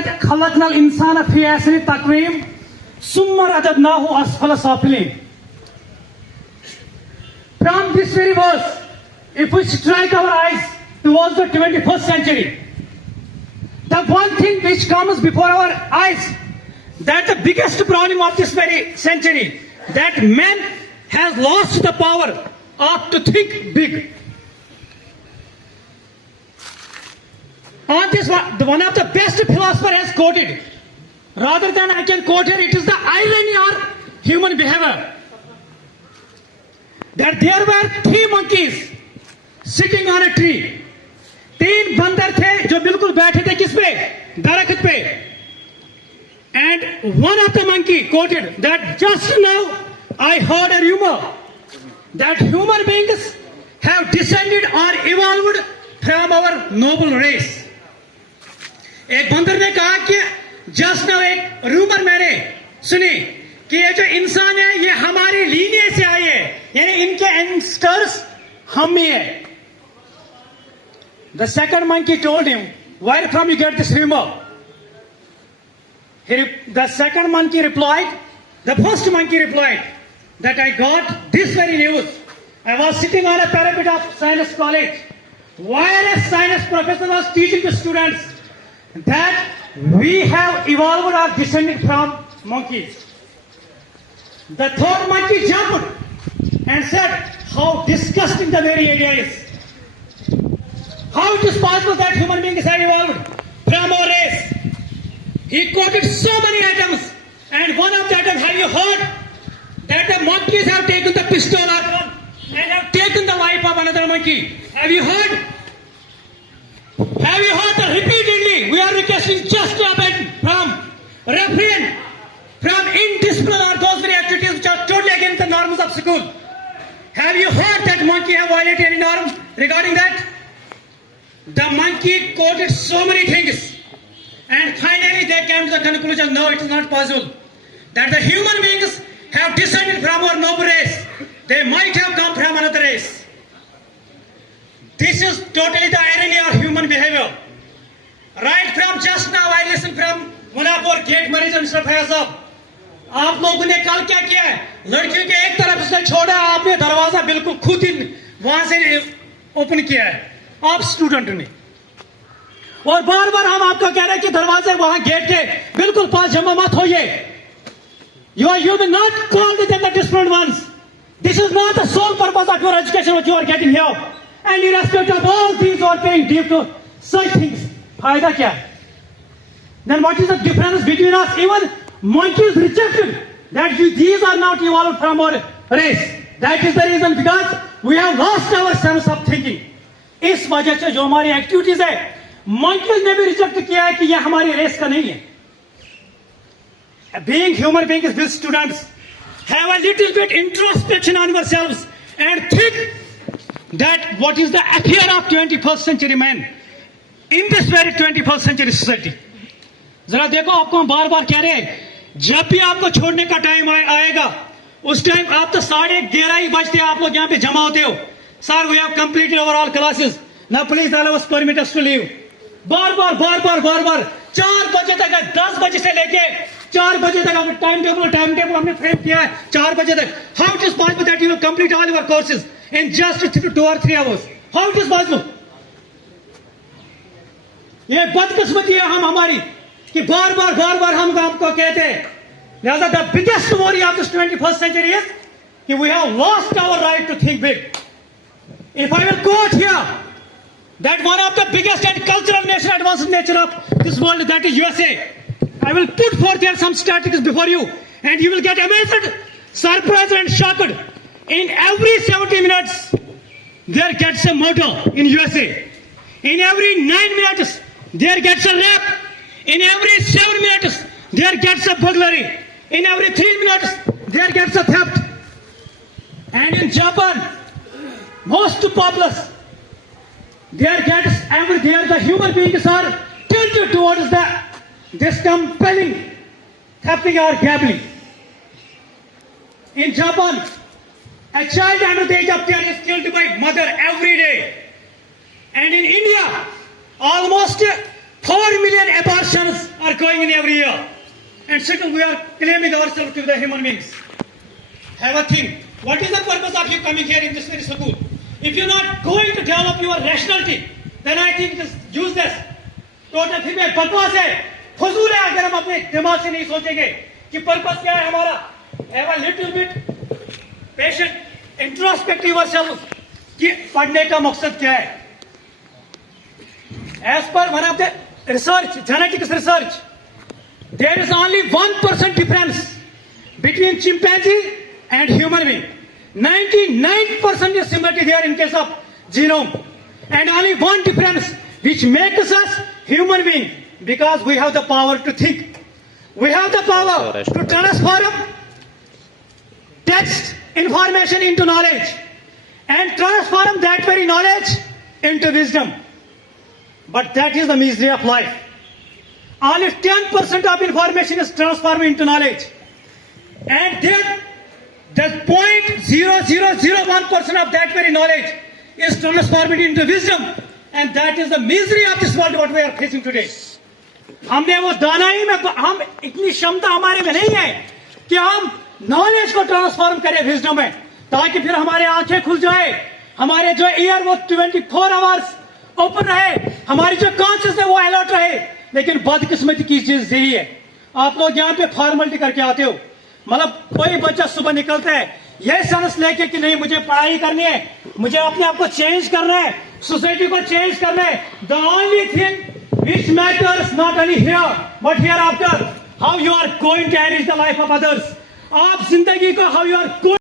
وَلَقَدْ خَلَقْنَا الْإِنسَانَ فِي أَحْسَنِ تَقْوِيمٍ ثُمَّ رَدَدْنَاهُ أَسْفَلَ سَافِلِينَ. From this very verse, if we strike our eyes towards the 21st century, the one thing which comes before our eyes, that the biggest problem of this very century, that man has lost the power of to think big. On this one of the best philosophers has quoted, rather than I can quote here, it is the irony of human behavior, that there were 3 monkeys sitting on a tree. 3 बंदर थे जो बिल्कुल बैठे थे किस पे, दरख्त पे. And one of the monkey quoted that just now I heard a rumor that human beings have descended or evolved from our noble race. एक बंदर ने कहा कि जस्ट नाउ एक रूमर मैंने सुनी कि ये जो इंसान है ये हमारी लीनियज से आए हैं, यानी इनके एंसेस्टर्स हम ही है. The second monkey told him, where from you get this rumor? The second monkey replied, the first monkey replied, that I got this very news. I was sitting on a parapet of science college, where a science professor was teaching the students that we have evolved or descended from monkeys. The third monkey jumped and said, how disgusting the very idea is. How it is possible that human beings have evolved from our race? He quoted so many items, and one of the items, have you heard that the monkeys have taken the pistol or gun and have taken the life of another monkey? Have you heard? Have you heard that repeatedly we are requesting just to abandon from, refrain from indiscipline or those very activities which are totally against the norms of school? Have you heard that monkey have violated any norm regarding that? The monkey quoted so many things, and finally they came to the conclusion, no, it is not possible that the human beings have descended from our noble race. They might have come from another race. This is totally the irony of human behavior. Right from just now, I listened from one of our gate manager, Mr. Fayaz. आप लोगों ने कल क्या किया है, लड़कियों के एक तरफ से छोड़ा, आपने दरवाजा बिल्कुल खुद ही वहां से ओपन किया है, आप स्टूडेंट ने. और बार बार हम आपको कह रहे हैं कि दरवाजे वहां गेट के बिल्कुल पास जमा मत होइए. You will not call them the disciplined ones. This is not the sole purpose of your education what you are getting here. And irrespective of all things you are paying due to such things, फायदा क्या है? Then what is the difference between us? Even monkeys rejected that these are not evolved from our race. That is the reason, because we have lost our sense of thinking. इस वजह से जो हमारी activities है, monkeys ने भी reject किया है कि ये हमारी रेस का नहीं है. Being human beings, these students have a little bit introspection on yourselves and think that what is the affair of 21st century man in this very 21st century society. जरा देखो, आपको हम बार बार कह रहे हैं, जब भी आपको छोड़ने का टाइम आएगा, उस टाइम आप तो 11:30 ही बजते आप लोग यहाँ पे जमा होते हो. Sir, we have completed our all classes. Now please allow us, permit us to leave. बार बार 4 बजे तक, 10 बजे से लेके 4 बजे तक आपने टाइम टेबल हमने फ्रेम किया है 4 बजे तक. How it is possible that you will complete all your courses in just 2 or 3 hours? How it is possible? ये बदकिस्मती है हम हमारी कि बार बार हम आपको कहते हैं. लिहाजा the biggest worry of this 21st century is कि we have lost our right to think big. If I will quote here that one of the biggest and cultural nation, advanced nation of this world, that is USA, I will put forth here some statistics before you, and you will get amazed, surprised and shocked. In every 70 minutes, there gets a murder in USA. In every 9 minutes, there gets a rape. In every 7 minutes, there gets a burglary. In every 3 minutes, there gets a theft. And in Japan, most populous, there the human beings are tilted towards this compelling thefting or gambling. In Japan, a child under the age of 10 is killed by mother every day. And in India, almost 4 million abortions are growing in every year. And second, we are claiming ourselves to be the human beings. Have a think. What is the purpose of you coming here in this very school? If you're not going to develop your rationality, then I think it is useless. Total फिर में बकवास है, फजूल है अगर हम अपने दिमाग से नहीं सोचेंगे कि पर्पस क्या है हमारा. Have a little bit patient, introspective ourselves कि पढ़ने का मकसद क्या है. As per one of the research, genetics research, there is only 1% difference between chimpanzee and human being. 99% is similarity there in case of genome, and only one difference which makes us human being, because we have the power to think. We have the power to transform text information into knowledge and transform that very knowledge into wisdom. But that is the misery of life. Only 10% of information is transformed into knowledge, and then the 0.0001% of that very knowledge is transformed into wisdom, and that is the misery of this world what we are facing today. हमने वो दानाई में हम इतनी क्षमता हमारे में नहीं है कि हम नॉलेज को ट्रांसफॉर्म करें विजडम में, ताकि फिर हमारे आंखें खुल जाए, हमारे जो ईयर वो 24 आवर्स ओपन रहे, हमारी जो कॉन्शियस है वो अलर्ट रहे. लेकिन बदकिस्मती की चीज यही है, आप लोग यहाँ पे फॉर्मेलिटी करके आते हो. मतलब कोई बच्चा सुबह निकलता है ये सेंस लेके कि नहीं मुझे पढ़ाई करनी है, मुझे अपने आप को चेंज करना है, सोसाइटी को चेंज करना है. The only thing which matters not only here but hereafter, how you are going to enrich the life of others. आप जिंदगी को how you are going